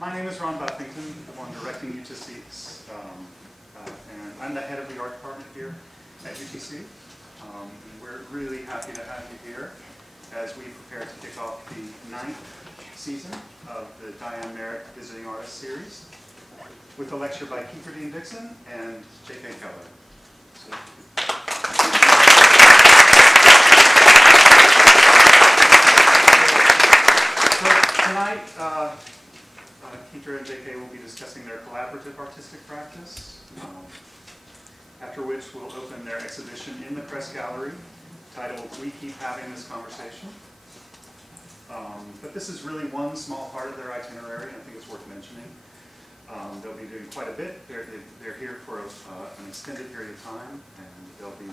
My name is Ron Buffington. I'm directing UTCs, and I'm the head of the art department here at UTC. And we're really happy to have you here as we prepare to kick off the 9th season of the Diane Marek Visiting Artists series with a lecture by Keetras and Dixon and J.K. Keller. So tonight, Keetras and J.K. will be discussing their collaborative artistic practice, after which we'll open their exhibition in the Cress Gallery titled We Keep Having This Conversation. But this is really one small part of their itinerary, and I think it's worth mentioning. They'll be doing quite a bit. They're here for an extended period of time, and they'll be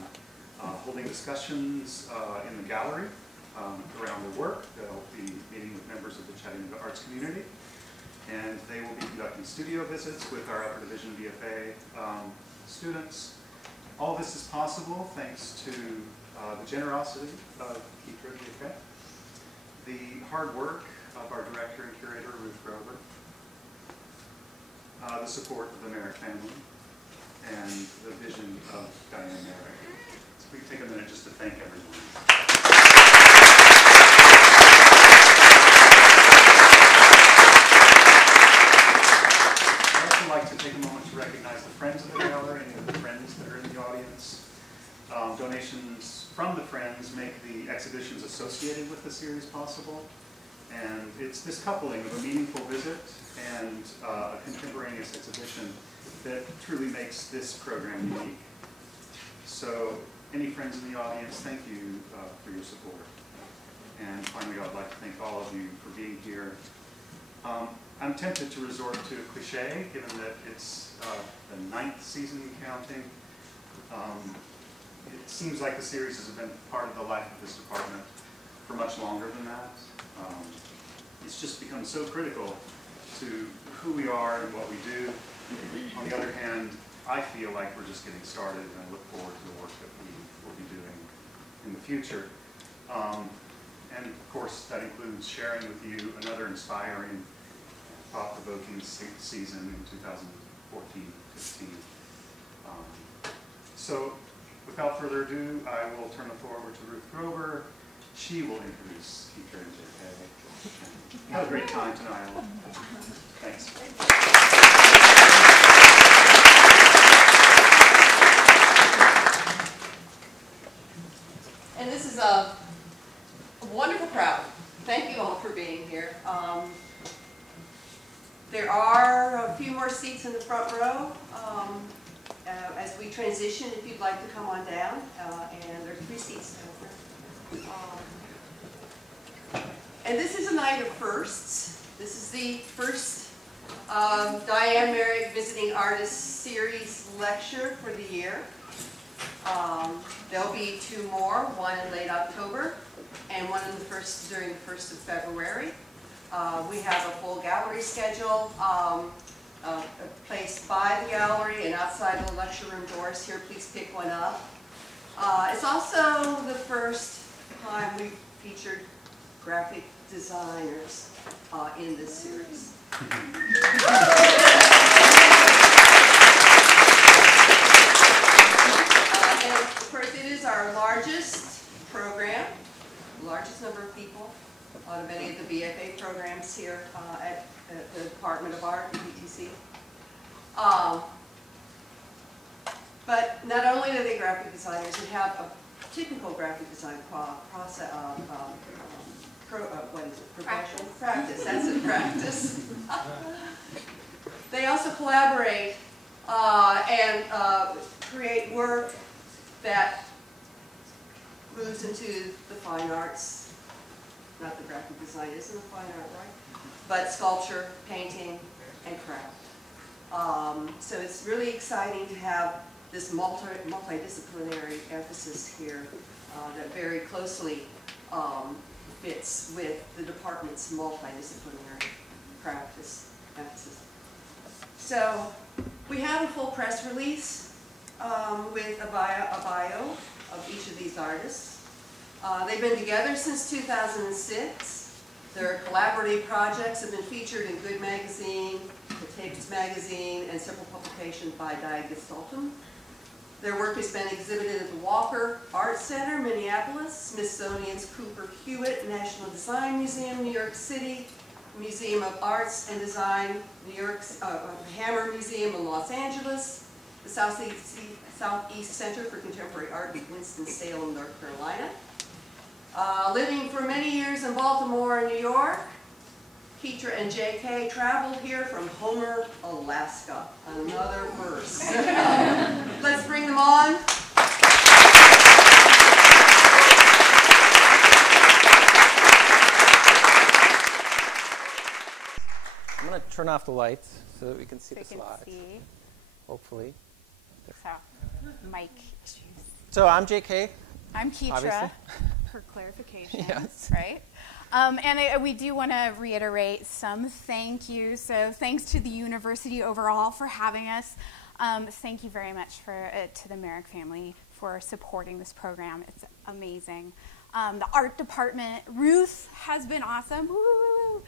holding discussions in the gallery around their work. They'll be meeting with members of the Chattanooga arts community, and they will be conducting studio visits with our upper division BFA students. All this is possible thanks to the generosity of Keetras and J.K., the hard work of our director and curator, Ruth Grover, the support of the Marek family, and the vision of Diane Marek. So we can take a minute just to thank everyone. I'd also like to take a moment to recognize the friends of the gallery and the friends that are in the audience. Donations from the friends make the exhibitions associated with the series possible. And it's this coupling of a meaningful visit and a contemporaneous exhibition that truly makes this program unique. So, any friends in the audience, thank you for your support. And finally, I'd like to thank all of you for being here. I'm tempted to resort to a cliche, given that it's the 9th season counting. It seems like the series has been part of the life of this department for much longer than that. It's just become so critical to who we are and what we do. On the other hand, I feel like we're just getting started, and I look forward to the work that we will be doing in the future. And of course, that includes sharing with you another inspiring, thought-provoking season in 2014-15. So, without further ado, I will turn the floor over to Ruth Grover. She will introduce Keetras and J.K. Have a great time tonight. Thanks. And this is a wonderful crowd. Thank you all for being here. There are a few more seats in the front row as we transition, if you'd like to come on down. And there's 3 seats over. And this is a night of firsts. This is the first Diane Marek Visiting Artists series lecture for the year. There'll be 2 more, one in late October and one in during the 1st of February. We have a full gallery schedule placed by the gallery and outside the lecture room doors here. Please pick one up. It's also the first time we've featured graphic designers in this series. And of course, it is our largest program, largest number of people out of any of the BFA programs here at the Department of Art at UTC. But not only are they graphic designers, they have a typical graphic design process, profession? Practice, that's it, practice. They also collaborate and create work that moves into the fine arts. Not the graphic design isn't a fine art, right? But sculpture, painting, and craft. So it's really exciting to have this multidisciplinary emphasis here that very closely fits with the department's multidisciplinary practice emphasis. So we have a full press release with a bio of each of these artists. They've been together since 2006. Their collaborative projects have been featured in Good Magazine, the Tapes Magazine, and several publications by Die Gestalten. Their work has been exhibited at the Walker Art Center, Minneapolis, Smithsonian's Cooper Hewitt National Design Museum, New York City, Museum of Arts and Design, New York's Hammer Museum in Los Angeles, the Southeast Center for Contemporary Art in Winston-Salem, North Carolina. Living for many years in Baltimore and New York, Keetra and J.K. traveled here from Homer, Alaska. Another verse. Let's bring them on. I'm going to turn off the lights so that we can see the slides. See. Hopefully. So, mic issues. So I'm J.K. I'm Keetra, obviously. for clarification, Yes. right? We do want to reiterate some thank yous. So thanks to the university overall for having us. Thank you very much to the Marek family for supporting this program. It's amazing. The art department, Ruth has been awesome. Woo!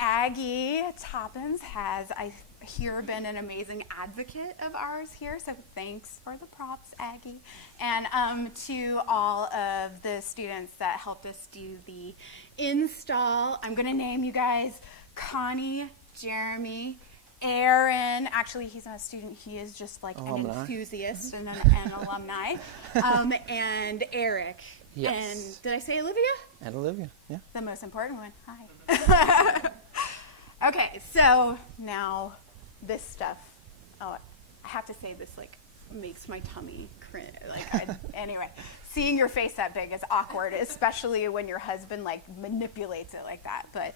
Aggie Toppins has, I hear, been an amazing advocate of ours here, so thanks for the props, Aggie. And to all of the students that helped us do the install, I'm going to name you guys Connie, Jeremy, Aaron. Actually, he's not a student, he is just like an enthusiast and an alumni. And Eric. Yes. And did I say Olivia? And Olivia, yeah. The most important one. Hi. Okay, so now this stuff. Oh, I have to say this like makes my tummy cringe. Anyway, seeing your face that big is awkward, especially when your husband like manipulates it like that. But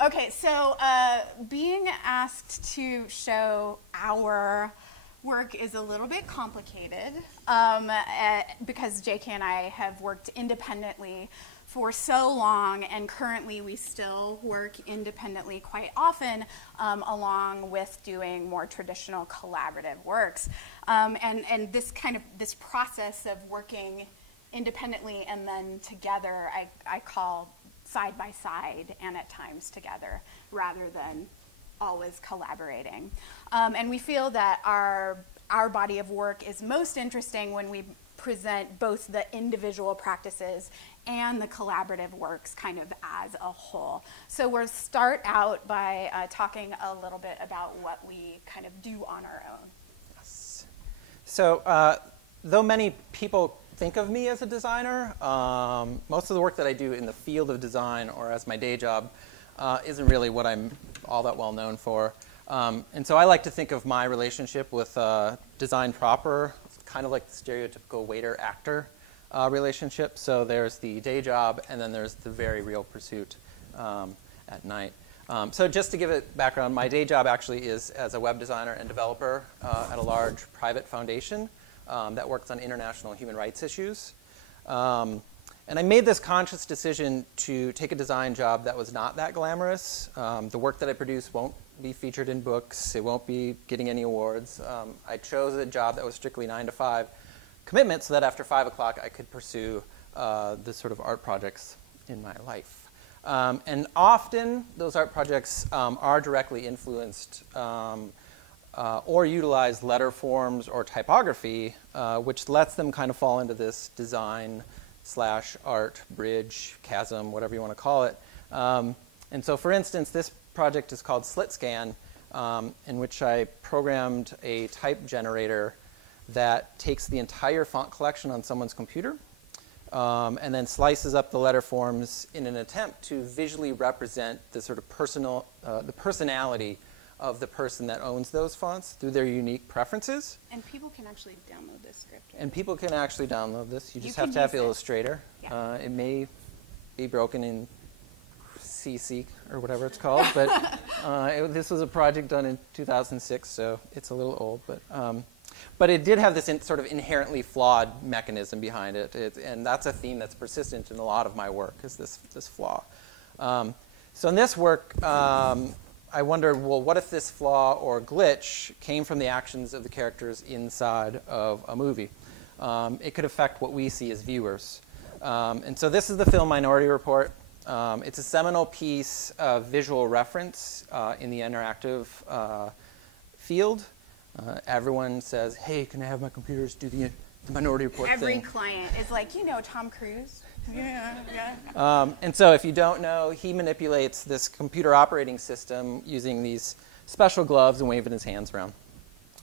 okay, so being asked to show our work is a little bit complicated because JK and I have worked independently for so long, and currently we still work independently quite often, along with doing more traditional collaborative works. And this process of working independently and then together, I call side by side and at times together, rather than always collaborating. And we feel that our body of work is most interesting when we present both the individual practices and the collaborative works kind of as a whole. So we'll start out by talking a little bit about what we kind of do on our own. Yes. So though many people think of me as a designer, most of the work that I do in the field of design or as my day job isn't really what I'm all that well known for. And so I like to think of my relationship with design proper, kind of like the stereotypical waiter-actor relationship. So there's the day job, and then there's the very real pursuit at night. So just to give it background, my day job actually is as a web designer and developer at a large private foundation that works on international human rights issues. And I made this conscious decision to take a design job that was not that glamorous. The work that I produce won't be featured in books. It won't be getting any awards. I chose a job that was strictly 9 to 5 commitment so that after 5 o'clock I could pursue the sort of art projects in my life. And often those art projects are directly influenced or utilize letter forms or typography, which lets them kind of fall into this design / art bridge, chasm, whatever you want to call it. And so, for instance, this project is called Slit Scan, in which I programmed a type generator that takes the entire font collection on someone's computer and then slices up the letter forms in an attempt to visually represent the sort of the personality of the person that owns those fonts through their unique preferences. And people can actually download this script. Right? And people can actually download this. You just have to have Illustrator. Yeah. It may be broken in CC or whatever it's called, but this was a project done in 2006, so it's a little old. But it did have this sort of inherently flawed mechanism behind it, and that's a theme that's persistent in a lot of my work, is this flaw. So in this work, I wondered, well, what if this flaw or glitch came from the actions of the characters inside of a movie? It could affect what we see as viewers. And so this is the film Minority Report. It's a seminal piece of visual reference in the interactive field. Everyone says, hey, can I have my computers do the Minority Report thing? Every client is like, you know, Tom Cruise. Yeah. And so if you don't know, he manipulates this computer operating system using these special gloves and waving his hands around.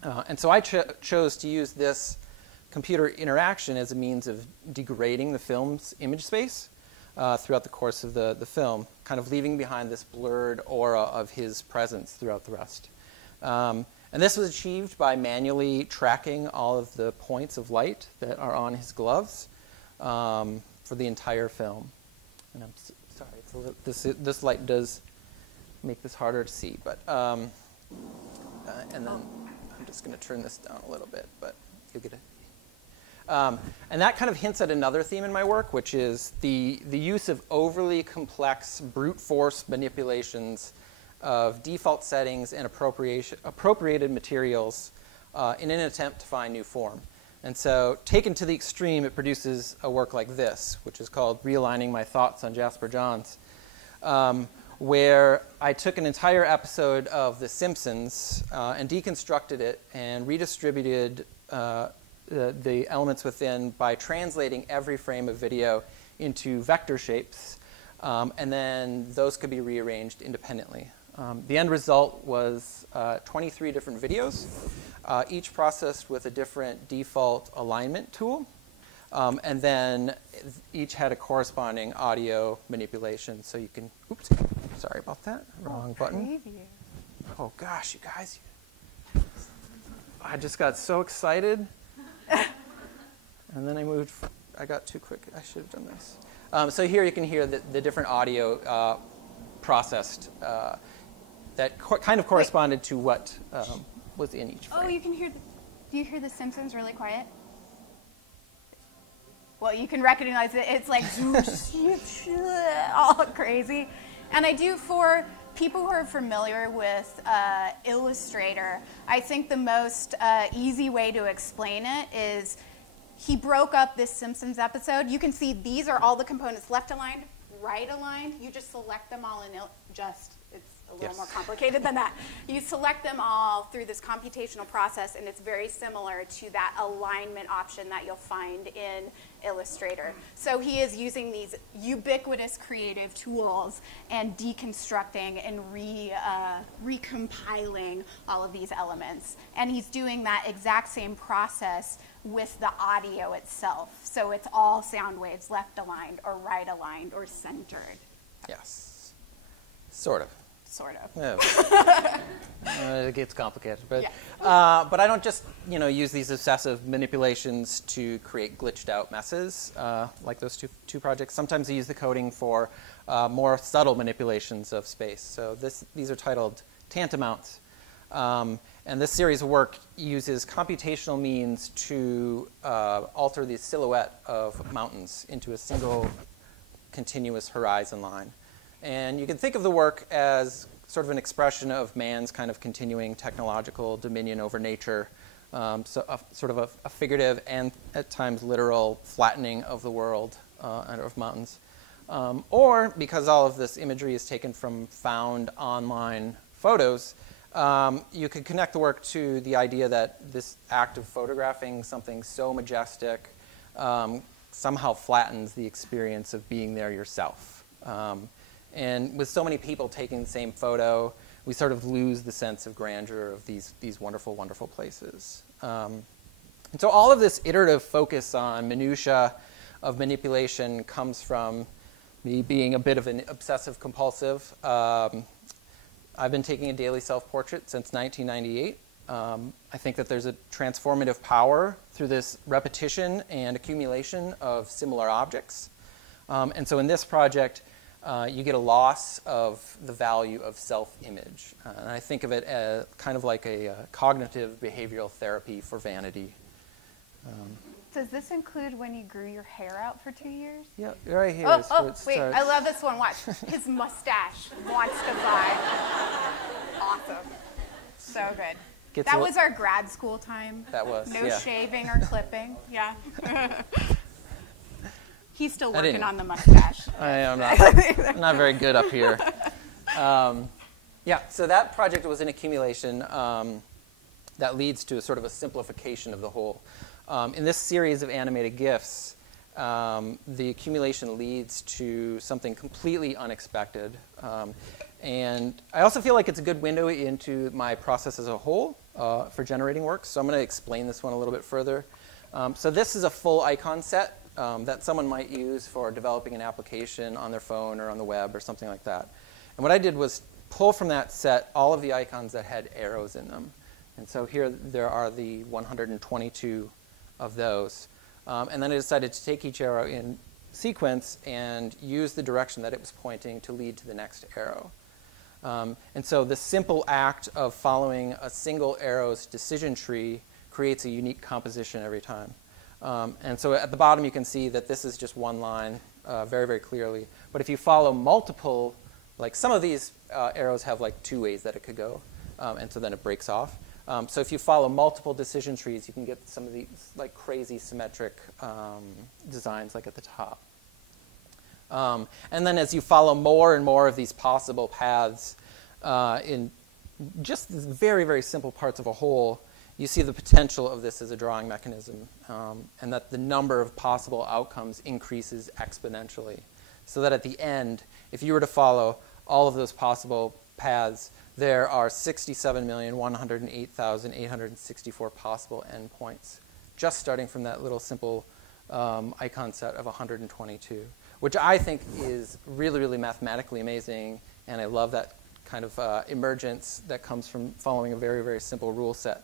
And so I chose to use this computer interaction as a means of degrading the film's image space throughout the course of the film, kind of leaving behind this blurred aura of his presence throughout the rest. And this was achieved by manually tracking all of the points of light that are on his gloves for the entire film. And I'm sorry, it's a little, this light does make this harder to see, but and then I'm just going to turn this down a little bit, but you'll get it. And that kind of hints at another theme in my work, which is the use of overly complex brute force manipulations of default settings and appropriated materials in an attempt to find new form. And so taken to the extreme, it produces a work like this, which is called Realigning My Thoughts on Jasper Johns, where I took an entire episode of The Simpsons and deconstructed it and redistributed the elements within by translating every frame of video into vector shapes, and then those could be rearranged independently. The end result was 23 different videos, each processed with a different default alignment tool, and then each had a corresponding audio manipulation. So you can, oops, sorry about that, wrong button. Oh gosh, you guys, I just got so excited, and then I got too quick. I should have done this. So here you can hear the different audio processed that kind of corresponded to what was in each frame. Oh, you can hear, do you hear The Simpsons really quiet? Well, you can recognize it. It's like all crazy. And I do, for people who are familiar with Illustrator, I think the most easy way to explain it is he broke up this Simpsons episode. You can see these are all the components, left aligned, right aligned. You just select them all in it's a little more complicated than that. You select them all through this computational process, and it's very similar to that alignment option that you'll find in Illustrator. So he is using these ubiquitous creative tools and deconstructing and recompiling all of these elements. And he's doing that exact same process with the audio itself. So it's all sound waves, left aligned or right aligned or centered. Yes, sort of. Sort of. Yeah. It gets complicated, but yeah. But I don't just use these obsessive manipulations to create glitched out messes like those two projects. Sometimes I use the coding for more subtle manipulations of space. So these are titled Tantamounts, and this series of work uses computational means to alter the silhouette of mountains into a single continuous horizon line. And you can think of the work as sort of an expression of man's kind of continuing technological dominion over nature, so sort of a figurative and at times literal flattening of the world and of mountains. Or because all of this imagery is taken from found online photos, you could connect the work to the idea that this act of photographing something so majestic somehow flattens the experience of being there yourself. And with so many people taking the same photo, we sort of lose the sense of grandeur of these wonderful, wonderful places. And so all of this iterative focus on minutia of manipulation comes from me being a bit of an obsessive compulsive. I've been taking a daily self-portrait since 1998. I think that there's a transformative power through this repetition and accumulation of similar objects. And so in this project, you get a loss of the value of self-image. And I think of it as kind of like a cognitive behavioral therapy for vanity. Does this include when you grew your hair out for 2 years? Yeah, right here. Wait, I love this one. Watch. His mustache wants to fly. Awesome. So good. That was our grad school time. That was, No shaving or clipping. Yeah. He's still I didn't. working on the mustache. I am not very good up here. Yeah, so that project was an accumulation that leads to a sort of a simplification of the whole. In this series of animated GIFs, the accumulation leads to something completely unexpected. And I also feel like it's a good window into my process as a whole for generating work. So I'm going to explain this one a little bit further. So this is a full icon set that someone might use for developing an application on their phone or on the web or something like that. And what I did was pull from that set all of the icons that had arrows in them. And so here there are the 122 of those. And then I decided to take each arrow in sequence and use the direction that it was pointing to lead to the next arrow. And so the simple act of following a single arrow's decision tree creates a unique composition every time. And so at the bottom you can see that this is just one line very, very clearly. But if you follow multiple, like some of these arrows have like 2 ways that it could go, and so then it breaks off. So if you follow multiple decision trees, you can get some of these like crazy symmetric designs like at the top. And then as you follow more and more of these possible paths in just these very, very simple parts of a whole, you see the potential of this as a drawing mechanism, and that the number of possible outcomes increases exponentially. So that at the end, if you were to follow all of those possible paths, there are 67,108,864 possible endpoints, just starting from that little simple icon set of 122, which I think is really, really mathematically amazing, and I love that kind of emergence that comes from following a very, very simple rule set.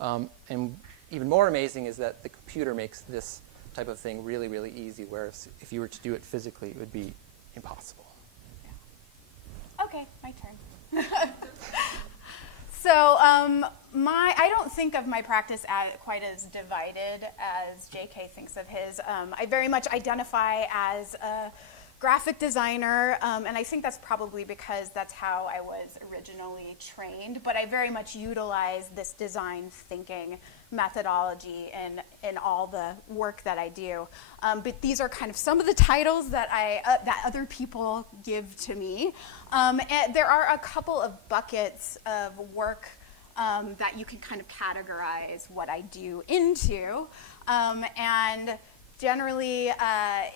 And even more amazing is that the computer makes this type of thing really, really easy, whereas if you were to do it physically, it would be impossible. Yeah. Okay, my turn. So I don't think of my practice quite as divided as JK thinks of his. I very much identify as a graphic designer, and I think that's probably because that's how I was originally trained, but I very much utilize this design thinking methodology in all the work that I do. But these are kind of some of the titles that that other people give to me. And there are a couple of buckets of work that you can kind of categorize what I do into. And generally,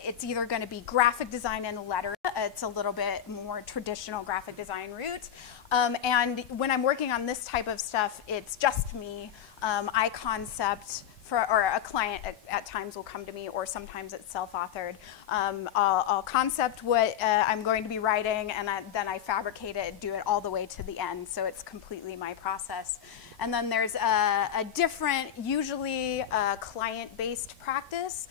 it's either going to be graphic design and lettering. It's a little bit more traditional graphic design route. And when I'm working on this type of stuff, it's just me. I concept, or a client at times will come to me, or sometimes it's self-authored. I'll concept what I'm going to be writing, and then I fabricate it, do it all the way to the end. So it's completely my process. And then there's a different, usually client-based practice,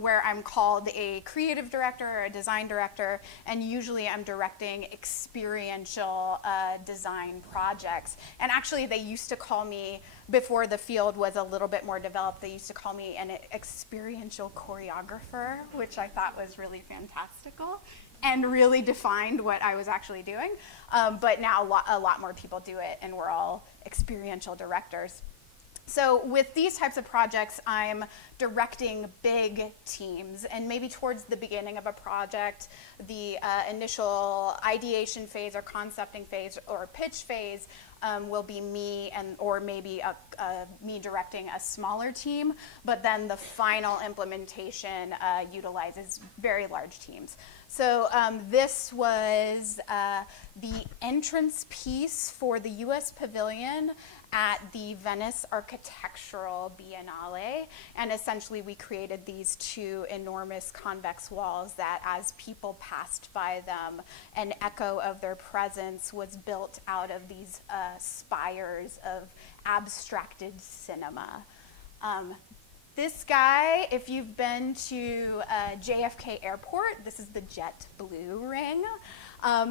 where I'm called a creative director or a design director, and usually I'm directing experiential design projects. And actually they used to call me, before the field was a little bit more developed, they used to call me an experiential choreographer, which I thought was really fantastical and really defined what I was actually doing. But now a lot more people do it, and we're all experiential directors. So with these types of projects, I'm directing big teams, and maybe towards the beginning of a project, the initial ideation phase or concepting phase or pitch phase will be me, or maybe me directing a smaller team, but then the final implementation utilizes very large teams. So this was the entrance piece for the U.S. Pavilion at the Venice Architectural Biennale, and essentially we created these 2 enormous convex walls that, as people passed by them, an echo of their presence was built out of these spires of abstracted cinema. This guy, if you've been to JFK Airport, this is the jet blue ring.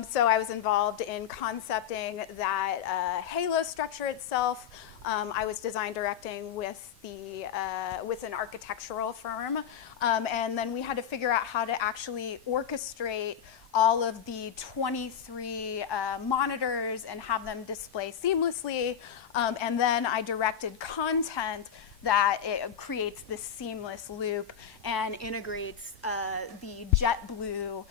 So I was involved in concepting that halo structure itself. I was design directing with an architectural firm, and then we had to figure out how to actually orchestrate all of the 23 monitors and have them display seamlessly. And then I directed content that it creates this seamless loop and integrates the JetBlue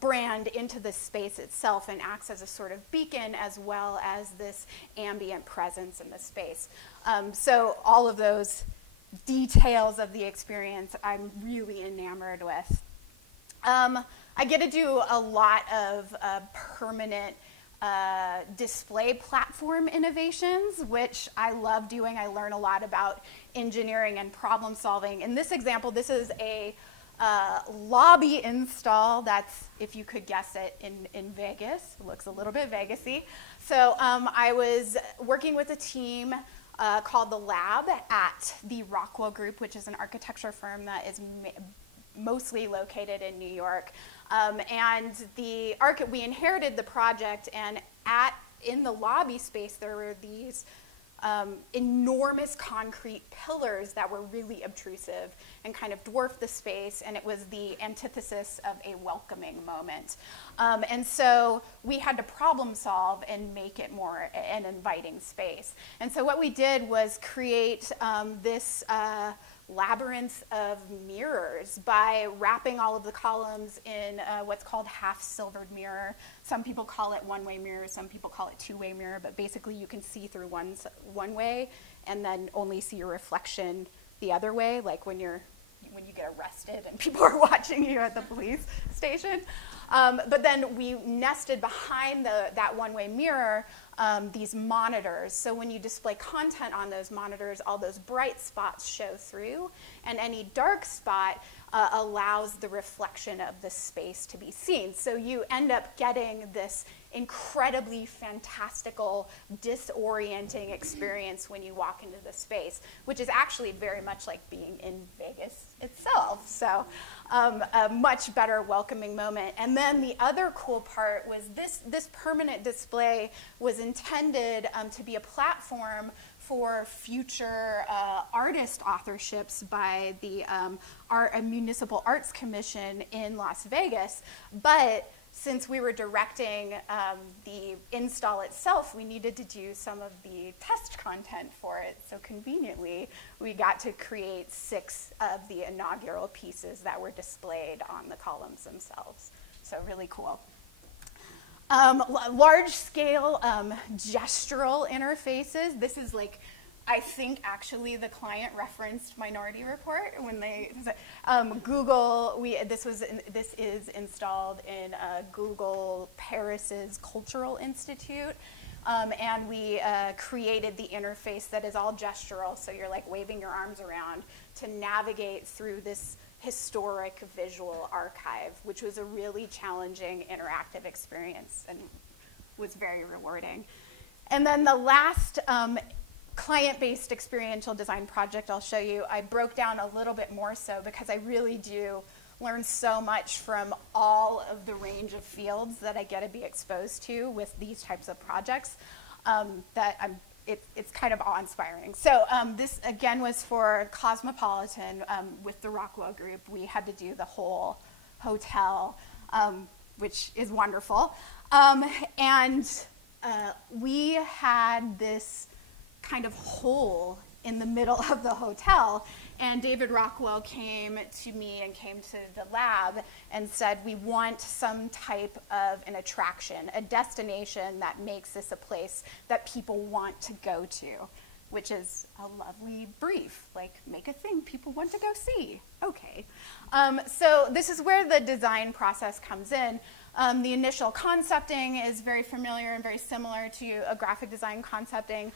brand into the space itself and acts as a sort of beacon as well as this ambient presence in the space. So all of those details of the experience I'm really enamored with. I get to do a lot of permanent display platform innovations, which I love doing. I learn a lot about engineering and problem solving. In this example, this is a lobby install that's, if you could guess it, in Vegas. It looks a little bit Vegas-y. So I was working with a team called The Lab at the Rockwell Group, which is an architecture firm that is mostly located in New York. And we inherited the project, and in the lobby space there were these enormous concrete pillars that were really obtrusive and kind of dwarfed the space, and it was the antithesis of a welcoming moment. And so we had to problem solve and make it more an inviting space. And so what we did was create this labyrinth of mirrors by wrapping all of the columns in what's called half-silvered mirror. Some people call it one-way mirror, some people call it two-way mirror, but basically you can see through one way and then only see your reflection the other way, like when you get arrested and people are watching you at the police station. But then we nested behind that one-way mirror these monitors. So when you display content on those monitors, all those bright spots show through, and any dark spot allows the reflection of the space to be seen. So you end up getting this incredibly fantastical, disorienting experience when you walk into the space, which is actually very much like being in Vegas itself. So a much better welcoming moment. And then the other cool part was this permanent display was intended to be a platform for future artist authorships by the Municipal Arts Commission in Las Vegas. But since we were directing the install itself, we needed to do some of the test content for it. So conveniently, we got to create 6 of the inaugural pieces that were displayed on the columns themselves. So really cool. Large-scale gestural interfaces. This is like, I think actually the client referenced Minority Report when they Google. This is installed in Google Paris's Cultural Institute, and we created the interface that is all gestural. So you're like waving your arms around to navigate through this historic visual archive, which was a really challenging interactive experience and was very rewarding. And then the last client-based experiential design project I'll show you, I broke down a little bit more so because I really do learn so much from all of the range of fields that I get to be exposed to with these types of projects that it's kind of awe-inspiring. So this, again, was for Cosmopolitan with the Rockwell Group. We had to do the whole hotel, which is wonderful. And we had this kind of hole in the middle of the hotel, and David Rockwell came to me and came to the lab and said, we want some type of an attraction, a destination that makes this a place that people want to go to, which is a lovely brief, like make a thing people want to go see. Okay. So this is where the design process comes in. The initial concepting is very familiar and very similar to a graphic design concepting.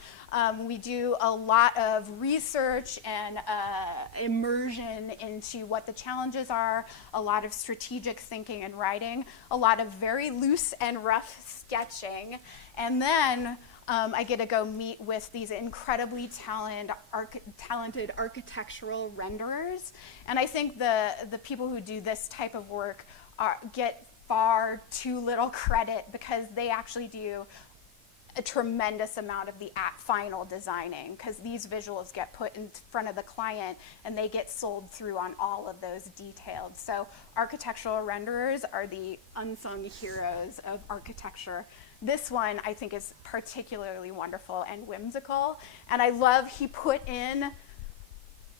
We do a lot of research and immersion into what the challenges are, a lot of strategic thinking and writing, a lot of very loose and rough sketching, and then I get to go meet with these incredibly talented architectural renderers. And I think the people who do this type of work get far too little credit because they actually do a tremendous amount of the final designing, because these visuals get put in front of the client and they get sold through on all of those detailed. So architectural renderers are the unsung heroes of architecture. This one I think is particularly wonderful and whimsical, and I love he put in,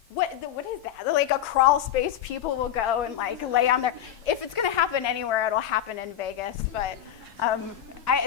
what is that? Like a crawl space people will go and like lay on there. If it's gonna happen anywhere, it'll happen in Vegas, but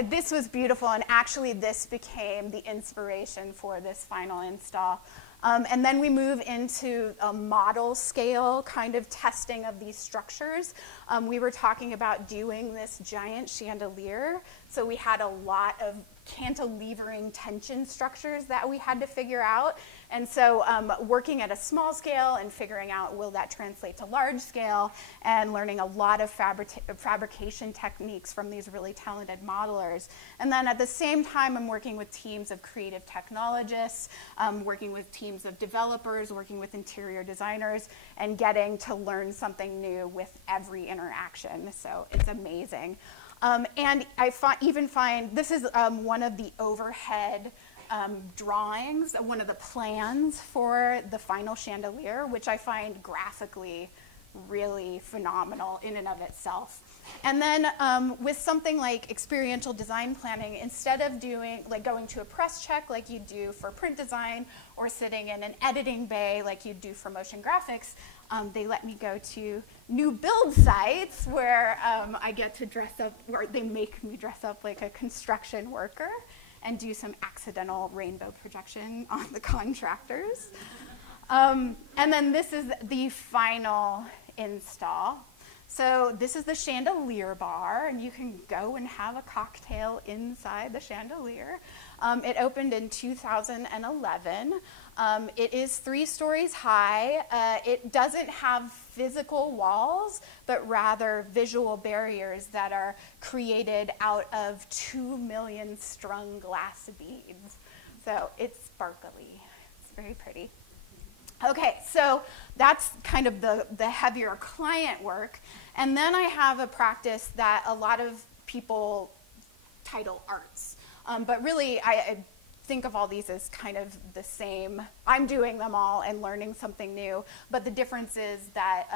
this was beautiful, and actually this became the inspiration for this final install. And then we move into a model scale kind of testing of these structures. We were talking about doing this giant chandelier, so we had a lot of cantilevering tension structures that we had to figure out. And so working at a small scale and figuring out will that translate to large scale, and learning a lot of fabrication techniques from these really talented modelers. And then at the same time, I'm working with teams of creative technologists, working with teams of developers, working with interior designers, and getting to learn something new with every interaction. So it's amazing. And I even find, this is one of the overhead drawings, one of the plans for the final chandelier, which I find graphically really phenomenal in and of itself. And then with something like experiential design planning, instead of going to a press check like you do for print design, or sitting in an editing bay like you do for motion graphics, they let me go to new build sites where I get to dress up, or they make me dress up like a construction worker and do some accidental rainbow projection on the contractors. And then this is the final install. So this is the chandelier bar, and you can go and have a cocktail inside the chandelier. It opened in 2011. It is 3 stories high. It doesn't have physical walls, but rather visual barriers that are created out of 2 million strung glass beads. So it's sparkly. It's very pretty. Okay, so that's kind of the heavier client work. And then I have a practice that a lot of people title arts. But really, I think of all these as kind of the same. I'm doing them all and learning something new. But the difference is that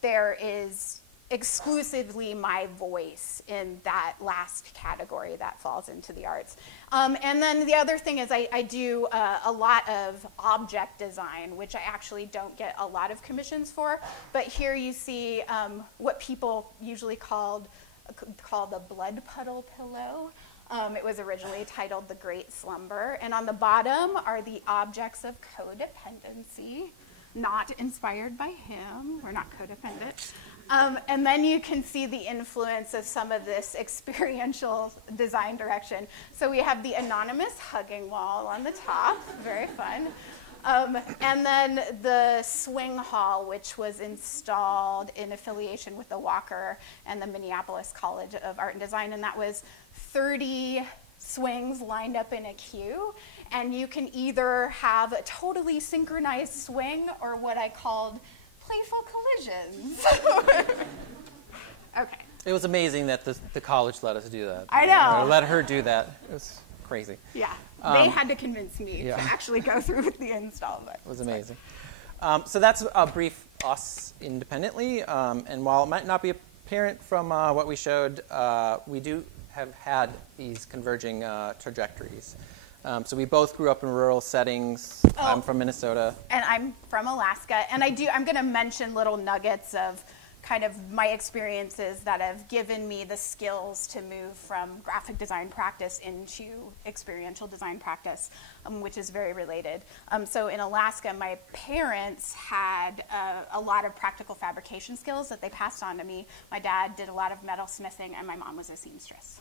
there is exclusively my voice in that last category that falls into the arts. And then the other thing is I do a lot of object design, which I actually don't get a lot of commissions for. But here you see what people usually call the blood puddle pillow. It was originally titled The Great Slumber. And on the bottom are the objects of codependency, not inspired by him. We're not codependent. And then you can see the influence of some of this experiential design direction. So we have the anonymous hugging wall on the top, very fun. And then the swing hall, which was installed in affiliation with the Walker and the Minneapolis College of Art and Design, and that was 30 swings lined up in a queue. And you can either have a totally synchronized swing or what I called playful collisions. Okay. It was amazing that the college let us do that. I know. Or let her do that. It was crazy. Yeah. They had to convince me to actually go through with the install. But it was amazing. So that's a brief us independently. And while it might not be apparent from what we showed, we do have had these converging trajectories. So we both grew up in rural settings. I'm from Minnesota. And I'm from Alaska. And I'm going to mention little nuggets of kind of my experiences that have given me the skills to move from graphic design practice into experiential design practice, which is very related. So in Alaska, my parents had a lot of practical fabrication skills that they passed on to me. My dad did a lot of metalsmithing, and my mom was a seamstress.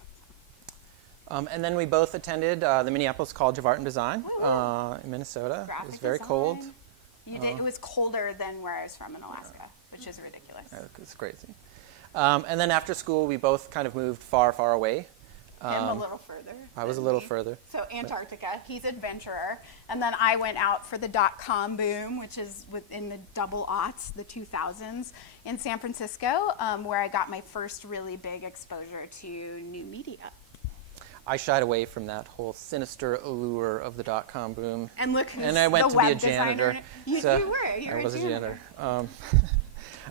And then we both attended the Minneapolis College of Art and Design in Minnesota. Graphic it was very design. cold. It was colder than where I was from in Alaska, which is ridiculous. It's crazy. And then after school, we both kind of moved far, far away. Him a little further. I was a little further. So Antarctica, he's adventurer. And then I went out for the .com boom, which is within the double aughts, the 2000s, in San Francisco, where I got my first really big exposure to new media. I shied away from that whole sinister allure of the dot-com boom. And look, and I went to be a janitor. You were. You I were was a janitor.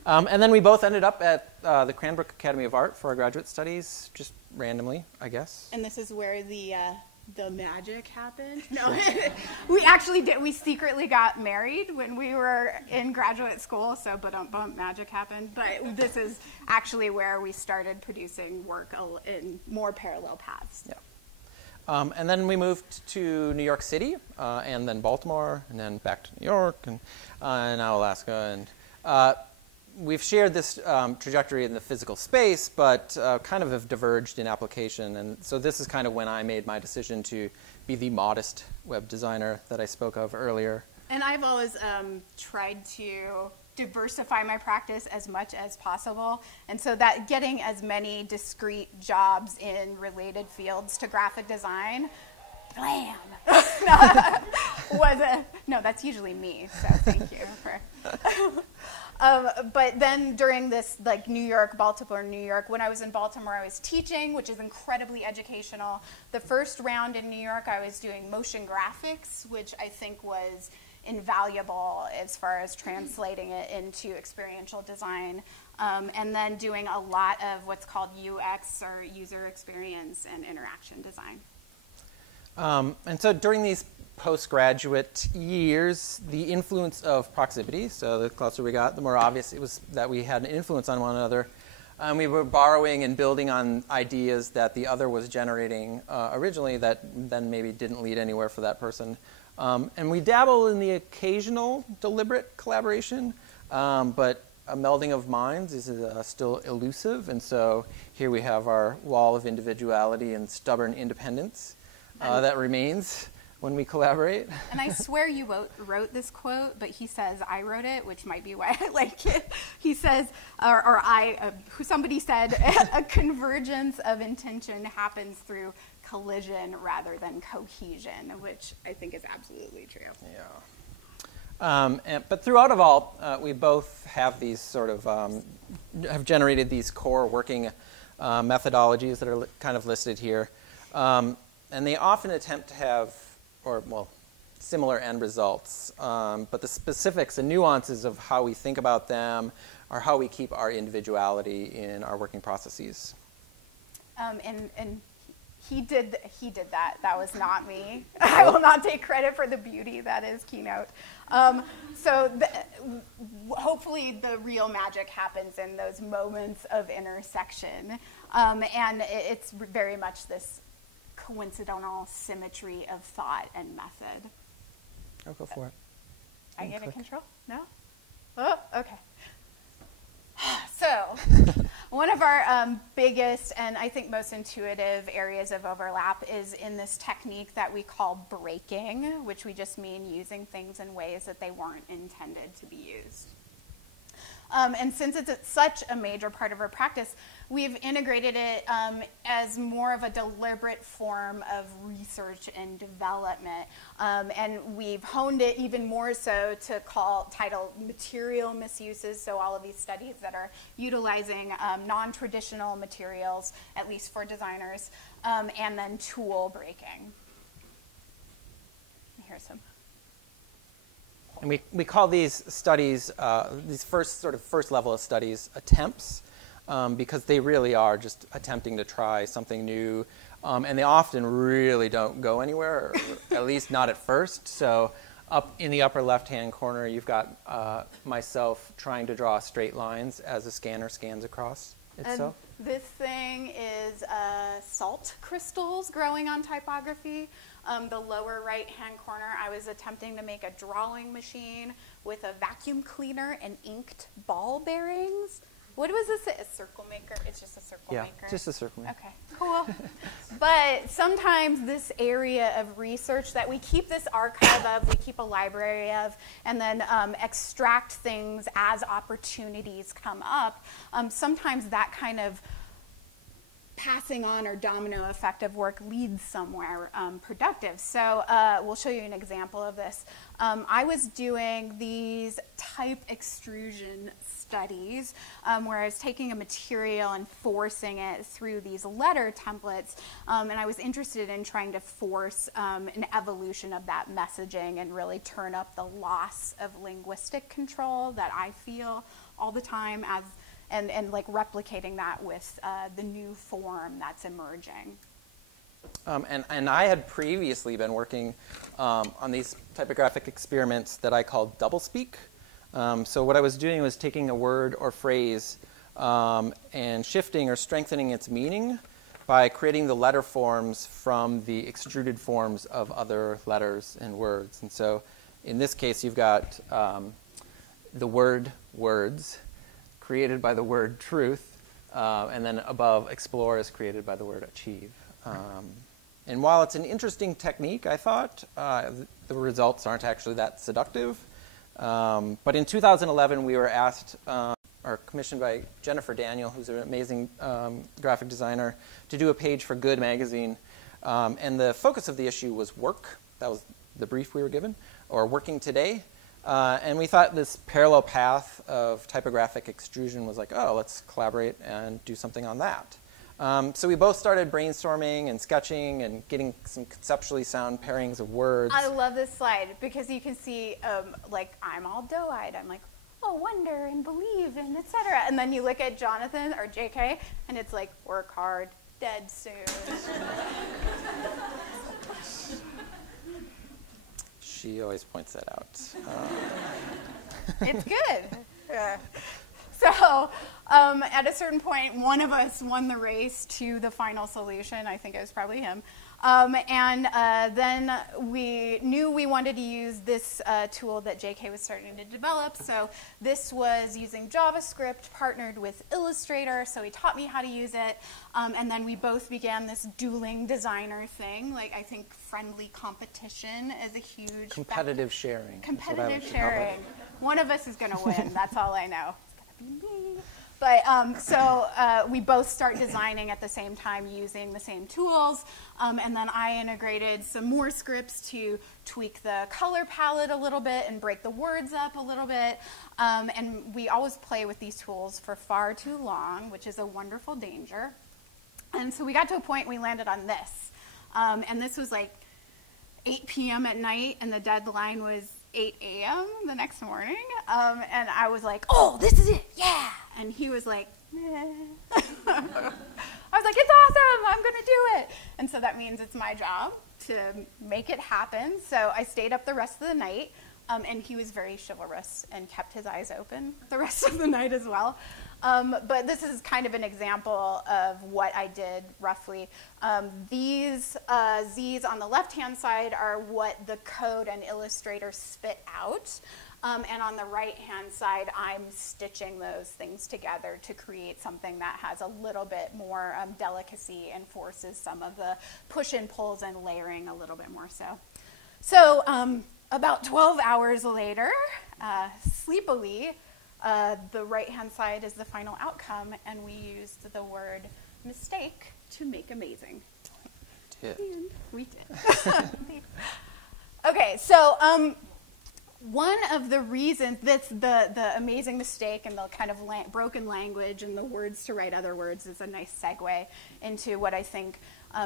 And then we both ended up at the Cranbrook Academy of Art for our graduate studies, just randomly, I guess. And this is where the magic happened. No, we actually did. We secretly got married when we were in graduate school. So, but magic happened. But this is actually where we started producing work in more parallel paths. Yeah. And then we moved to New York City, and then Baltimore, and then back to New York, and now Alaska, and we've shared this trajectory in the physical space, but kind of have diverged in application. And so this is kind of when I made my decision to be the modest web designer that I spoke of earlier. And I've always tried to diversify my practice as much as possible. And so that getting as many discrete jobs in related fields to graphic design, blam, no, that's usually me, so thank you for... But then during this, like, Baltimore, New York, when I was in Baltimore, I was teaching, which is incredibly educational. The first round in New York, I was doing motion graphics, which I think was invaluable as far as translating it into experiential design. And then doing a lot of what's called UX, or user experience and interaction design. And so during these postgraduate years, the influence of proximity, so the closer we got, the more obvious it was that we had an influence on one another. We were borrowing and building on ideas that the other was generating originally that then maybe didn't lead anywhere for that person. And we dabble in the occasional deliberate collaboration, but a melding of minds is still elusive. And so here we have our wall of individuality and stubborn independence that remains when we collaborate. And I swear you wrote this quote, but he says I wrote it, which might be why I like it. He says, somebody said, a convergence of intention happens through collision rather than cohesion, which I think is absolutely true. Yeah. But throughout it all, we both have these sort of, have generated these core working methodologies that are kind of listed here. And they often attempt to have, similar end results. But the specifics and nuances of how we think about them are how we keep our individuality in our working processes. And he did that. That was not me. I will not take credit for the beauty that is Keynote. Hopefully the real magic happens in those moments of intersection. And it's very much this coincidental symmetry of thought and method. I'll go for it. I get a control? No? Oh, okay. So, one of our biggest and I think most intuitive areas of overlap is in this technique that we call breaking, which we just mean using things in ways that they weren't intended to be used. And since it's such a major part of our practice, we've integrated it as more of a deliberate form of research and development. And we've honed it even more so to title material misuses, so all of these studies that are utilizing non-traditional materials, at least for designers, and then tool breaking. Here's some. And we call these studies, these first level of studies, attempts, because they really are just attempting to try something new, and they often really don't go anywhere, or at least not at first. So up in the upper left-hand corner, you've got myself trying to draw straight lines as a scanner scans across itself. And this thing is salt crystals growing on typography. The lower right-hand corner, I was attempting to make a drawing machine with a vacuum cleaner and inked ball bearings. What was this? A circle maker? It's just a circle maker? Yeah, just a circle maker. Okay, cool. But sometimes this area of research that we keep this archive of, we keep a library of, and then extract things as opportunities come up, sometimes that kind of passing on or domino effect of work leads somewhere productive. So we'll show you an example of this. I was doing these type extrusion studies, where I was taking a material and forcing it through these letter templates, and I was interested in trying to force an evolution of that messaging and really turn up the loss of linguistic control that I feel all the time and like replicating that with the new form that's emerging. And I had previously been working on these typographic experiments that I called doublespeak. So what I was doing was taking a word or phrase and shifting or strengthening its meaning by creating the letter forms from the extruded forms of other letters and words. And so in this case, you've got the word words created by the word truth, and then above explore is created by the word achieve. And while it's an interesting technique, I thought, the results aren't actually that seductive. But in 2011, we were asked, or commissioned by Jennifer Daniel, who's an amazing graphic designer, to do a page for Good magazine. And the focus of the issue was work. That was the brief we were given, or working today. And we thought this parallel path of typographic extrusion was like, oh, let's collaborate and do something on that. So we both started brainstorming and sketching and getting some conceptually sound pairings of words. I love this slide because you can see, like, I'm all doe-eyed. I'm like, oh, wonder and believe and etc. And then you look at Jonathan or JK, and it's like, work hard, dead soon. She always points that out. It's good. Yeah. So at a certain point, one of us won the race to the final solution. I think it was probably him. Then we knew we wanted to use this tool that JK was starting to develop. So this was using JavaScript partnered with Illustrator. So he taught me how to use it. And then we both began this dueling designer thing. Like, I think friendly competition is a huge competitive sharing. Competitive sharing. One of us is going to win. That's all I know. Me. But so we both start designing at the same time using the same tools. And then I integrated some more scripts to tweak the color palette a little bit and break the words up a little bit. And we always play with these tools for far too long, which is a wonderful danger. And so we got to a point we landed on this. And this was like 8 p.m. at night, and the deadline was 8 a.m. the next morning, and I was like, oh, this is it, yeah! And he was like, meh. I was like, it's awesome, I'm gonna do it! And so that means it's my job to make it happen. So I stayed up the rest of the night, and he was very chivalrous and kept his eyes open the rest of the night as well. But this is kind of an example of what I did roughly. These Z's on the left-hand side are what the code and Illustrator spit out. And on the right-hand side, I'm stitching those things together to create something that has a little bit more delicacy and forces some of the push and pulls and layering a little bit more so. So about 12 hours later, sleepily, the right-hand side is the final outcome, and we used the word mistake to make amazing. We did. Okay, so one of the reasons that's the amazing mistake and the kind of broken language and the words to write other words is a nice segue into what I think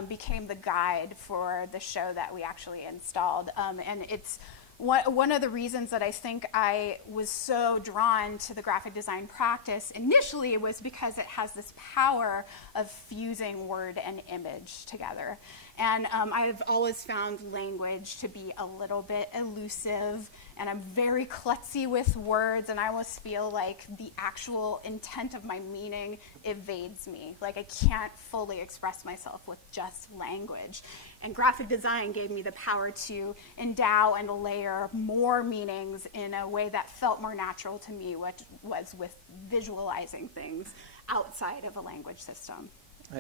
became the guide for the show that we actually installed. And it's one of the reasons that I think I was so drawn to the graphic design practice initially was because it has this power of fusing word and image together. And I've always found language to be a little bit elusive, and I'm very klutzy with words, and I almost feel like the actual intent of my meaning evades me. Like, I can't fully express myself with just language. And graphic design gave me the power to endow and layer more meanings in a way that felt more natural to me, which was with visualizing things outside of a language system.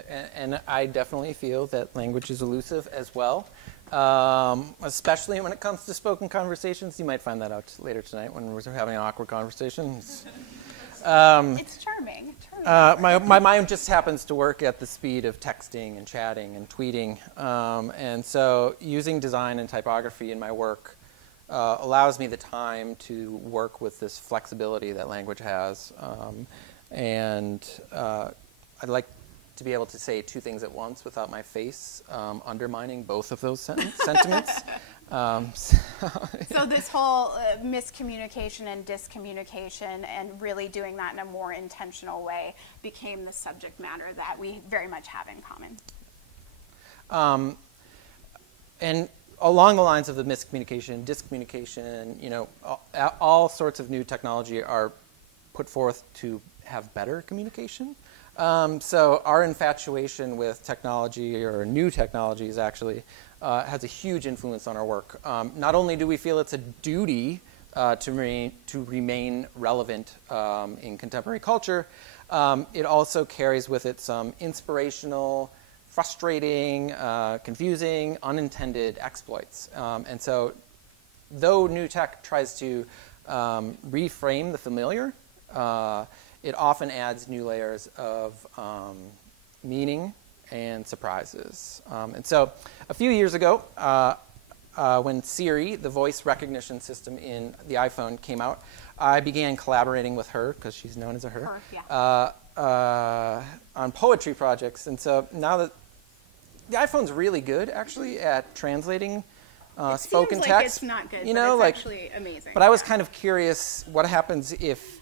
And I definitely feel that language is elusive as well, especially when it comes to spoken conversations. You might find that out later tonight when we're having an awkward conversation. It's charming. My mind just happens to work at the speed of texting and chatting and tweeting. And so using design and typography in my work allows me the time to work with this flexibility that language has. And I'd like to be able to say two things at once without my face undermining both of those sentiments. So this whole miscommunication and discommunication and really doing that in a more intentional way became the subject matter that we very much have in common. And along the lines of the miscommunication, discommunication, you know, all sorts of new technology are put forth to have better communication. So our infatuation with technology, or new technologies actually, has a huge influence on our work. Not only do we feel it's a duty to remain relevant in contemporary culture, it also carries with it some inspirational, frustrating, confusing, unintended exploits. And so though new tech tries to reframe the familiar, it often adds new layers of meaning and surprises. And so a few years ago, when Siri, the voice recognition system in the iPhone, came out, I began collaborating with her, because she's known as a her, on poetry projects. And so now that the iPhone's really good, actually, at translating spoken seems text. Like it's not good, you but know, it's like, actually amazing. But I was kind of curious what happens if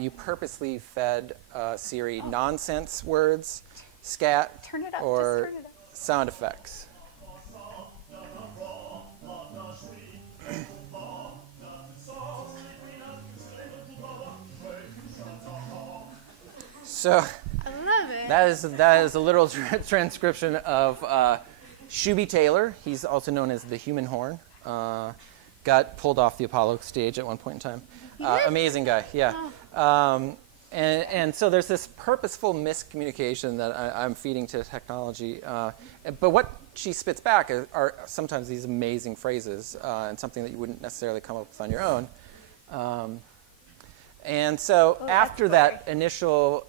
you purposely fed Siri nonsense words, scat, Turn it up, or just turn it up. sound effects. So I love it. that is a literal transcription of Shuby Taylor. He's also known as the human horn. Got pulled off the Apollo stage at one point in time. Amazing guy, yeah. And so there's this purposeful miscommunication that I'm feeding to technology. But what she spits back are sometimes these amazing phrases and something that you wouldn't necessarily come up with on your own. And so after that initial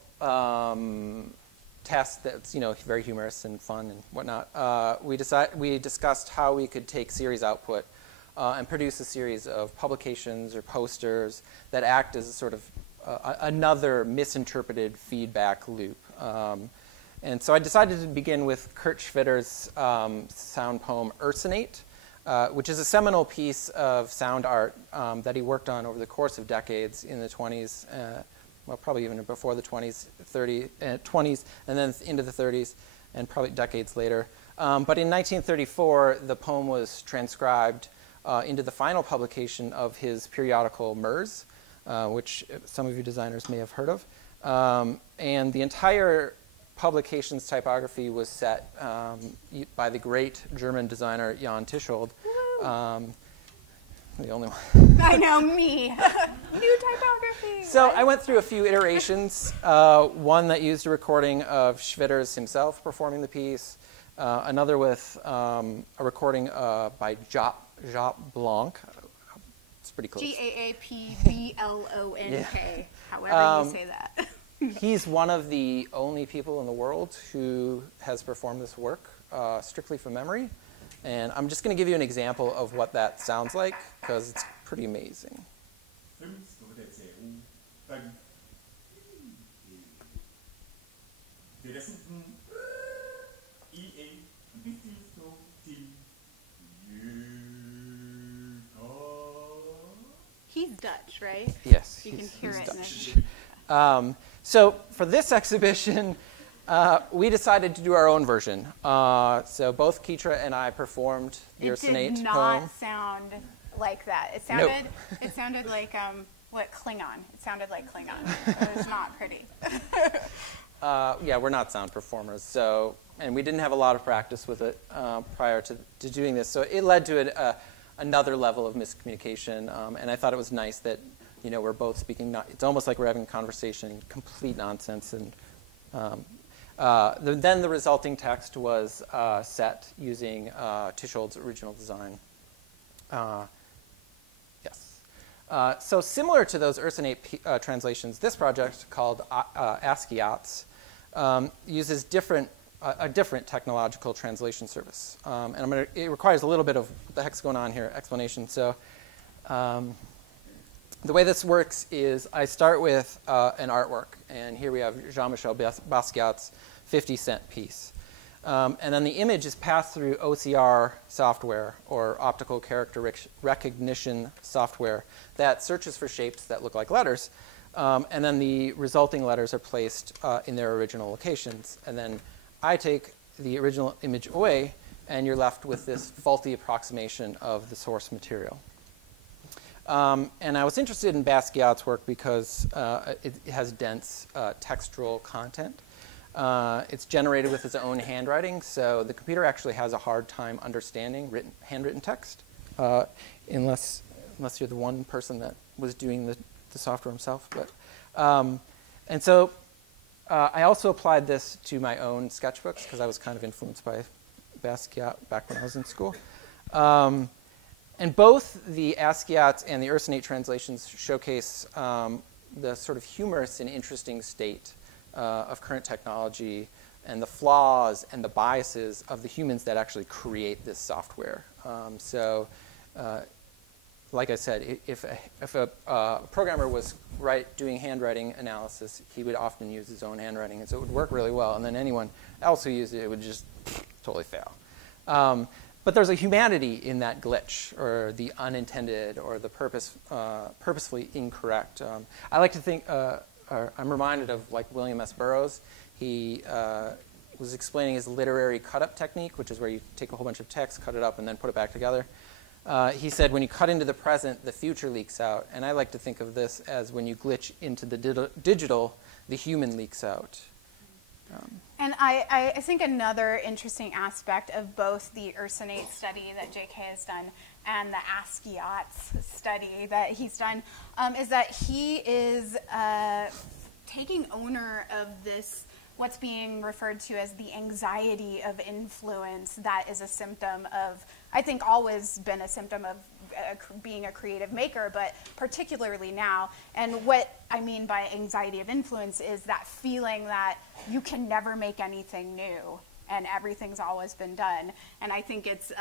test that's, you know, very humorous and fun and whatnot, we discussed how we could take Siri's output and produce a series of publications or posters that act as a sort of another misinterpreted feedback loop. And so I decided to begin with Kurt Schwitter's sound poem Ursonate, which is a seminal piece of sound art that he worked on over the course of decades in the 20s, well, probably even before the 20s, 20s, and then into the 30s, and probably decades later. But in 1934, the poem was transcribed into the final publication of his periodical Murs, which some of you designers may have heard of. And the entire publication's typography was set by the great German designer Jan Tischold. The only one. I know, me. New typography. So I went through a few iterations. One that used a recording of Schwitter's himself performing the piece. Another with a recording by Jaap Blanc. It's pretty close. Gaapblonk, however you say that. He's one of the only people in the world who has performed this work strictly from memory. And I'm just going to give you an example of what that sounds like, because it's pretty amazing. He's Dutch, right? Yes. You can hear it. Dutch. So for this exhibition, we decided to do our own version. So both Keetra and I performed the Ursonate poem. It did not sound like that. It sounded, it sounded like, Klingon. It sounded like Klingon. It was not pretty. Yeah, we're not sound performers, so, and we didn't have a lot of practice with it prior to doing this. So it led to another level of miscommunication, and I thought it was nice that, you know, we're both speaking, it's almost like we're having a conversation, complete nonsense. And then the resulting text was set using Tischold's original design. Yes. So similar to those Ursonate translations, this project called ASCII Outs uses a different technological translation service. And it requires a little bit of what the heck's going on here, explanation. So The way this works is I start with an artwork, and here we have Jean-Michel Basquiat's 50-cent piece. And then the image is passed through OCR software, or optical character recognition software, that searches for shapes that look like letters. And then the resulting letters are placed in their original locations. And then I take the original image away, and you're left with this faulty approximation of the source material. And I was interested in Basquiat's work because it has dense textural content. It's generated with its own handwriting, so the computer actually has a hard time understanding handwritten text, unless you're the one person that was doing the software himself. But, and so I also applied this to my own sketchbooks because I was kind of influenced by Basquiat back when I was in school. And both the ASCII Outs and the Ursinate translations showcase the sort of humorous and interesting state of current technology and the flaws and the biases of the humans that actually create this software. Like I said, if a programmer was doing handwriting analysis, he would often use his own handwriting, and so it would work really well. And then anyone else who used it would just totally fail. But there's a humanity in that glitch, or the unintended, or the purposefully incorrect. I like to think, I'm reminded of like William S. Burroughs. He was explaining his literary cut-up technique, which is where you take a whole bunch of text, cut it up, and then put it back together. He said when you cut into the present, the future leaks out. And I like to think of this as when you glitch into the digital, the human leaks out. And I think another interesting aspect of both the Ursinate study that JK has done and the ASCII Outs study that he's done is that he is taking owner of this, what's being referred to as the anxiety of influence that is a symptom of, I think always been a symptom of being a creative maker, but particularly now. And what I mean by anxiety of influence is that feeling that you can never make anything new and everything's always been done. And I think it's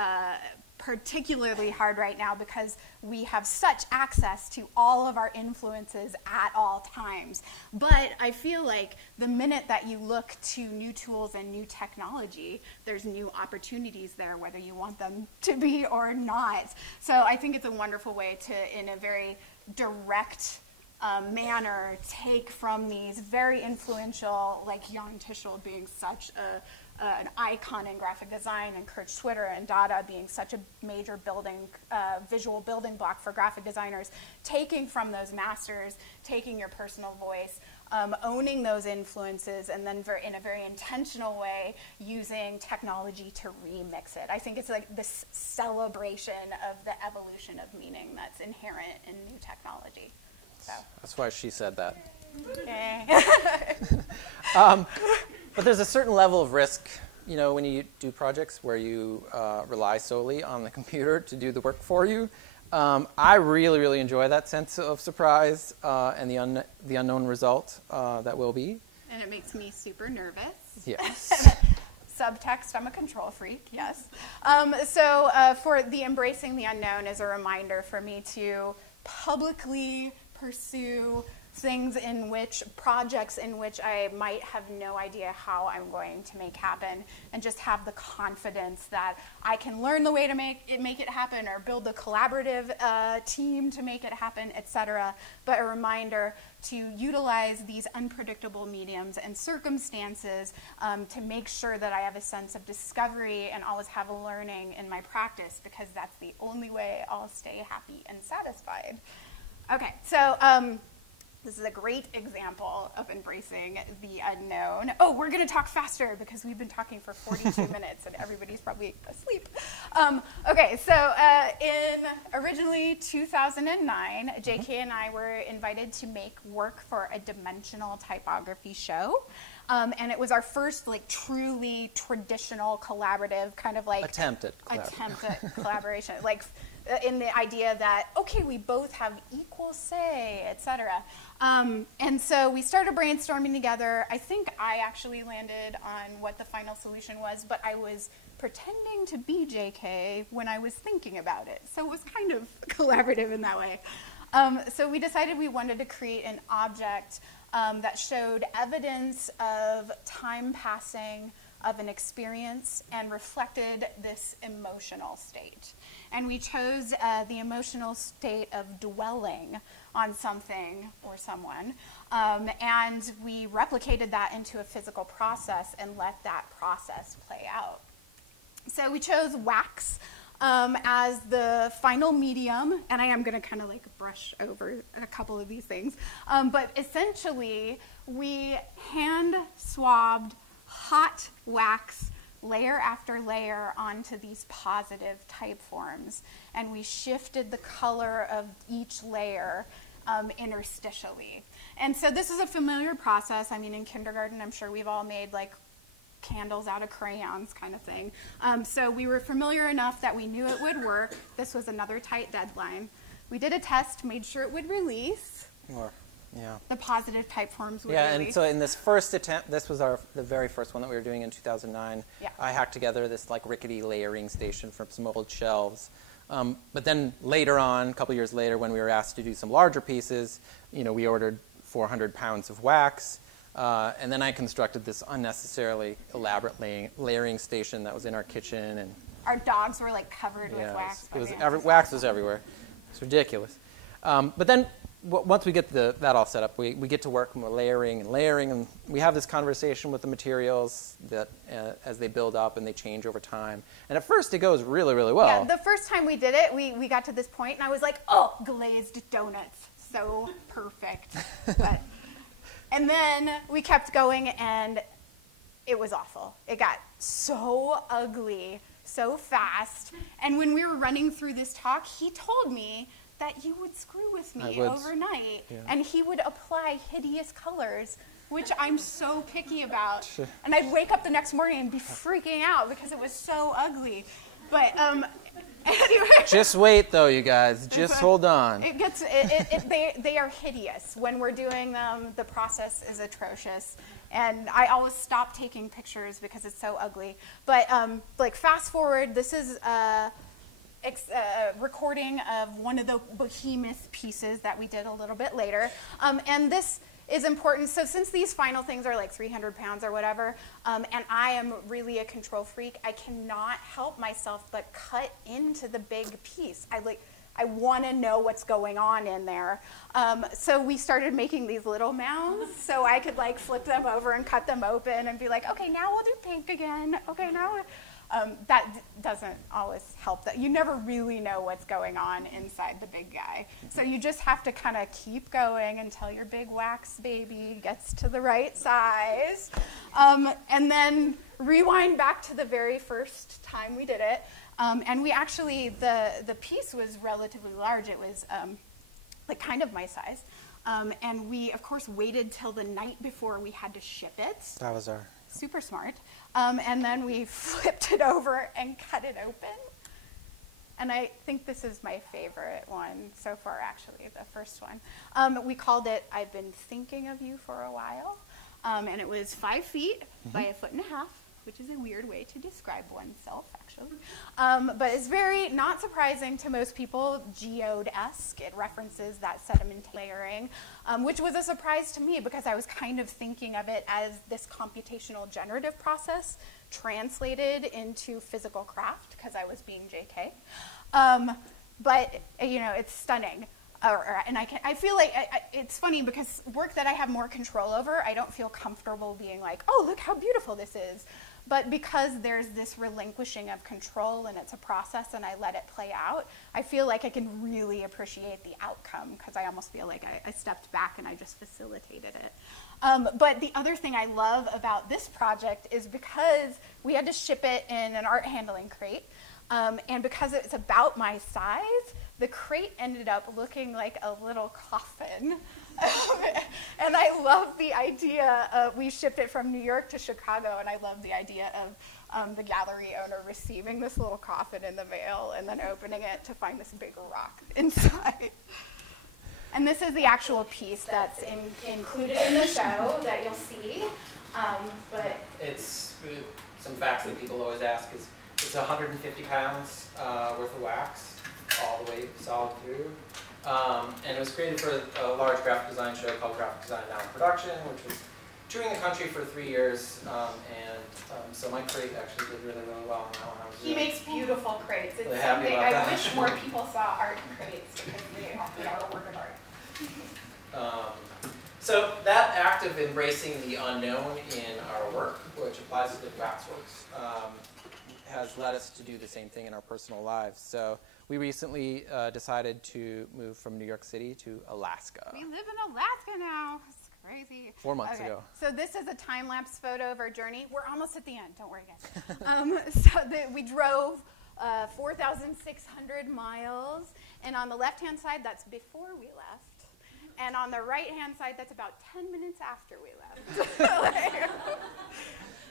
particularly hard right now because we have such access to all of our influences at all times. But I feel like the minute that you look to new tools and new technology, there's new opportunities there, whether you want them to be or not. So I think it's a wonderful way to, in a very direct manner, take from these very influential, like Jan Tischel being such an icon in graphic design, and Kurt Schwitter and Dada being such a major visual building block for graphic designers, taking from those masters, taking your personal voice, owning those influences, and then in a very intentional way using technology to remix it. I think it's like this celebration of the evolution of meaning that's inherent in new technology. So. That's why she said that. Okay. But there's a certain level of risk, you know, when you do projects where you rely solely on the computer to do the work for you. I really, really enjoy that sense of surprise and the unknown result that will be. And it makes me super nervous. Yes. Subtext, I'm a control freak, yes. So for the embracing the unknown is a reminder for me to publicly pursue projects in which I might have no idea how I'm going to make happen, and just have the confidence that I can learn the way to make it happen, or build a collaborative team to make it happen, etc. But a reminder to utilize these unpredictable mediums and circumstances to make sure that I have a sense of discovery and always have a learning in my practice, because that's the only way I'll stay happy and satisfied. Okay, so this is a great example of embracing the unknown. Oh, we're going to talk faster because we've been talking for 42 minutes and everybody's probably asleep. Okay, so in originally 2009, JK and I were invited to make work for a dimensional typography show. And it was our first like truly traditional collaborative kind of like attempt at collaboration. Like in the idea that, okay, we both have equal say, etc. And so we started brainstorming together. I think I actually landed on what the final solution was, but I was pretending to be JK when I was thinking about it. So it was kind of collaborative in that way. So we decided we wanted to create an object that showed evidence of time passing, of an experience, and reflected this emotional state. And we chose the emotional state of dwelling on something or someone, and we replicated that into a physical process and let that process play out. So we chose wax as the final medium, and I am going to kind of like brush over a couple of these things, but essentially we hand swabbed hot wax layer after layer onto these positive type forms, and we shifted the color of each layer interstitially. And so this is a familiar process. I mean, in kindergarten, I'm sure we've all made like candles out of crayons kind of thing. So we were familiar enough that we knew it would work. This was another tight deadline. We did a test, made sure it would release. Yeah. The positive type forms would Yeah, release. and so in this first attempt, this was the very first one that we were doing in 2009. Yeah. I hacked together this like rickety layering station from some old shelves. But then later on, a couple years later, when we were asked to do some larger pieces, you know, we ordered 400 pounds of wax. And then I constructed this unnecessarily elaborate layering station that was in our kitchen. And our dogs were like covered with wax. Wax was everywhere. It's ridiculous. But then once we get that all set up, we get to work and we're layering, and we have this conversation with the materials that as they build up and they change over time. And at first it goes really, really well. Yeah, the first time we did it, we got to this point and I was like, oh, glazed donuts. So perfect. And then we kept going and it was awful. It got so ugly so fast. And when we were running through this talk, he told me that you would screw with me overnight, and he would apply hideous colors, which I'm so picky about. And I'd wake up the next morning and be freaking out because it was so ugly. But anyway. Just wait, though, you guys. Just hold on. They are hideous. When we're doing them, the process is atrocious. And I always stop taking pictures because it's so ugly. But like fast forward, this is recording of one of the behemoth pieces that we did a little bit later. And this is important. So since these final things are like 300 pounds or whatever, and I am really a control freak, I cannot help myself but cut into the big piece. I want to know what's going on in there. So we started making these little mounds so I could like flip them over and cut them open and be like, okay, now we'll do pink again. Okay, now that doesn't always help. That you never really know what's going on inside the big guy. So you just have to kind of keep going until your big wax baby gets to the right size. And then rewind back to the very first time we did it. And we actually, the piece was relatively large. It was like kind of my size. And we, of course, waited till the night before we had to ship it. That was our... Super smart. And then we flipped it over and cut it open. And I think this is my favorite one so far, actually, the first one. We called it I've Been Thinking of You for a While. And it was 5 feet by 1.5 feet, which is a weird way to describe oneself, actually. But it's very not surprising to most people, geode-esque. It references that sediment layering, which was a surprise to me because I was kind of thinking of it as this computational generative process translated into physical craft because I was being JK. But, you know, it's stunning. And I feel like it's funny because work that I have more control over, I don't feel comfortable being like, oh, look how beautiful this is. But because there's this relinquishing of control and it's a process and I let it play out, I feel like I can really appreciate the outcome because I almost feel like I stepped back and I just facilitated it. But the other thing I love about this project is because we had to ship it in an art handling crate, and because it's about my size, the crate ended up looking like a little coffin. And I love the idea of, we shipped it from New York to Chicago, and I love the idea of the gallery owner receiving this little coffin in the mail and then opening it to find this big rock inside. And this is the actual piece that's included in the show that you'll see. But it's some facts that people always ask is It's 150 pounds worth of wax, all the way solid through. And it was created for a large graphic design show called Graphic Design Now in Production, which was touring the country for 3 years. So my crate actually did really, really well on that one. He makes beautiful crates. It's really happy something about I that. wish more people saw art crates because they are a work of art. So that act of embracing the unknown in our work, which applies to the waxworks, has led us to do the same thing in our personal lives. So we recently decided to move from New York City to Alaska. We live in Alaska now. It's crazy. 4 months ago. So this is a time-lapse photo of our journey. We're almost at the end. Don't worry, guys. We drove 4,600 miles. And on the left-hand side, that's before we left. And on the right-hand side, that's about 10 minutes after we left.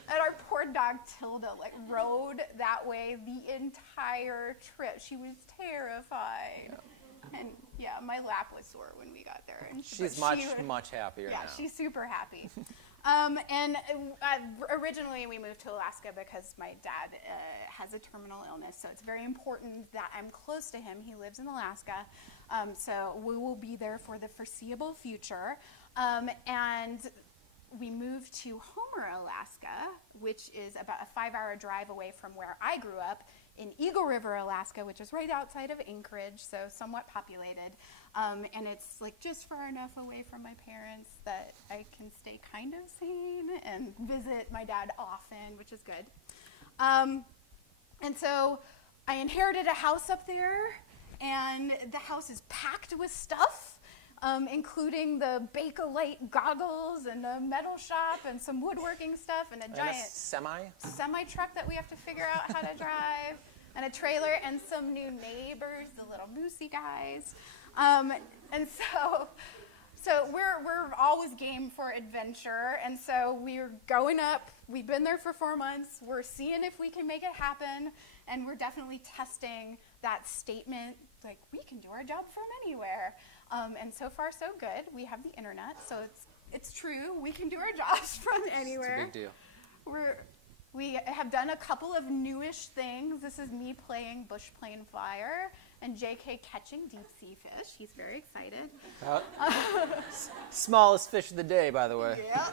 And our poor dog Tilda rode that way the entire trip. She was terrified. Yeah. And yeah, my lap was sore when we got there. And she's much happier now. Yeah, she's super happy. Originally we moved to Alaska because my dad has a terminal illness, so it's very important that I'm close to him. He lives in Alaska, so we will be there for the foreseeable future. And we moved to Homer, Alaska, which is about a 5-hour drive away from where I grew up, in Eagle River, Alaska, which is right outside of Anchorage, so somewhat populated. And it's just far enough away from my parents that I can stay kind of sane and visit my dad often, which is good. And so I inherited a house up there, and the house is packed with stuff, including the Bakelite goggles and the metal shop and some woodworking stuff and a giant semi truck that we have to figure out how to drive, and a trailer and some new neighbors, the little moosey guys. And so we're always game for adventure, and so we're going up. We've been there for 4 months. We're seeing if we can make it happen, and we're definitely testing that statement, we can do our job from anywhere. And so far, so good. We have the internet, so it's true. We can do our jobs from anywhere. It's a big deal. We have done a couple of newish things. This is me playing bush plane flyer, and JK catching deep sea fish. He's very excited. Smallest fish of the day, by the way. Yeah,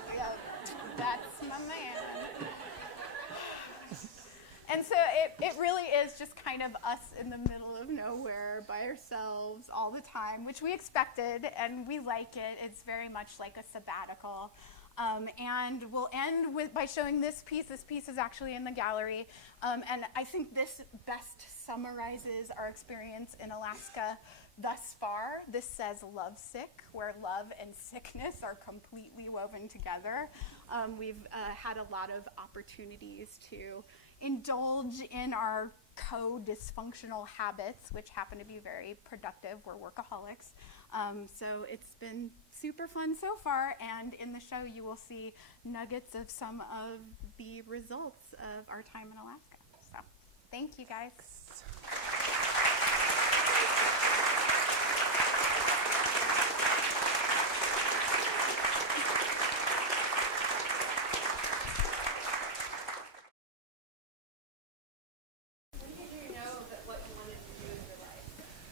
that's my man. And so it really is just kind of us in the middle of nowhere by ourselves all the time, which we expected, and we like it. It's very much like a sabbatical. And we'll end by showing this piece. This piece is actually in the gallery. And I think this best summarizes our experience in Alaska thus far. This says lovesick, where love and sickness are completely woven together. We've had a lot of opportunities to indulge in our co-dysfunctional habits, which happen to be very productive. We're workaholics. So it's been super fun so far, and in the show you will see nuggets of some of the results of our time in Alaska. So thank you, guys.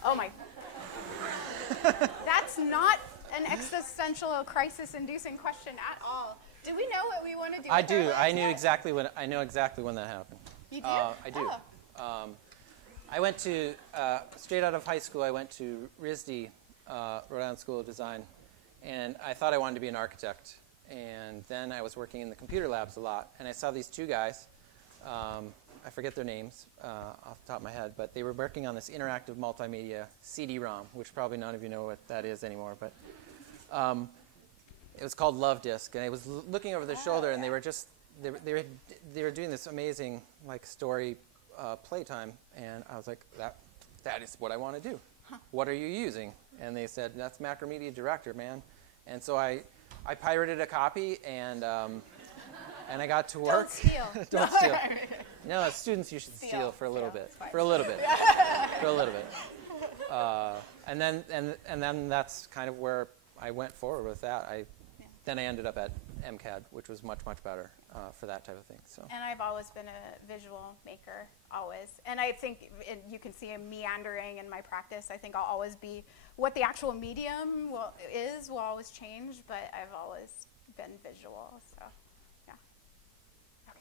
Oh my. That's not an existential crisis-inducing question at all. Do we know what we want to do? I do. I know exactly when that happened. You do? I do. Oh. I went to straight out of high school. I went to RISD, Rhode Island School of Design, and I thought I wanted to be an architect. And then I was working in the computer labs a lot, and I saw these two guys. I forget their names off the top of my head, but they were working on this interactive multimedia CD-ROM, which probably none of you know what that is anymore. But it was called Love Disc, and I was looking over their shoulder, and they were doing this amazing story playtime, and I was like, that is what I want to do. Huh. What are you using? And they said, that's Macromedia Director, man. And so I pirated a copy, and I got to work. Don't steal. Don't steal. No, students you should steal for a little bit. For a little bit. For a little bit. And then that's kind of where I went forward with that. Then I ended up at MCAD, which was much, much better for that type of thing. So. And I've always been a visual maker, always. And I think you can see a meandering in my practice. I think I'll always be, what the actual medium will always change, but I've always been visual, so yeah. Okay.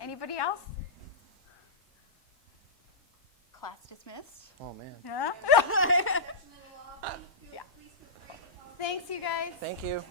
Anybody else? Class dismissed. Oh, man. Yeah. Thanks, you guys. Thank you.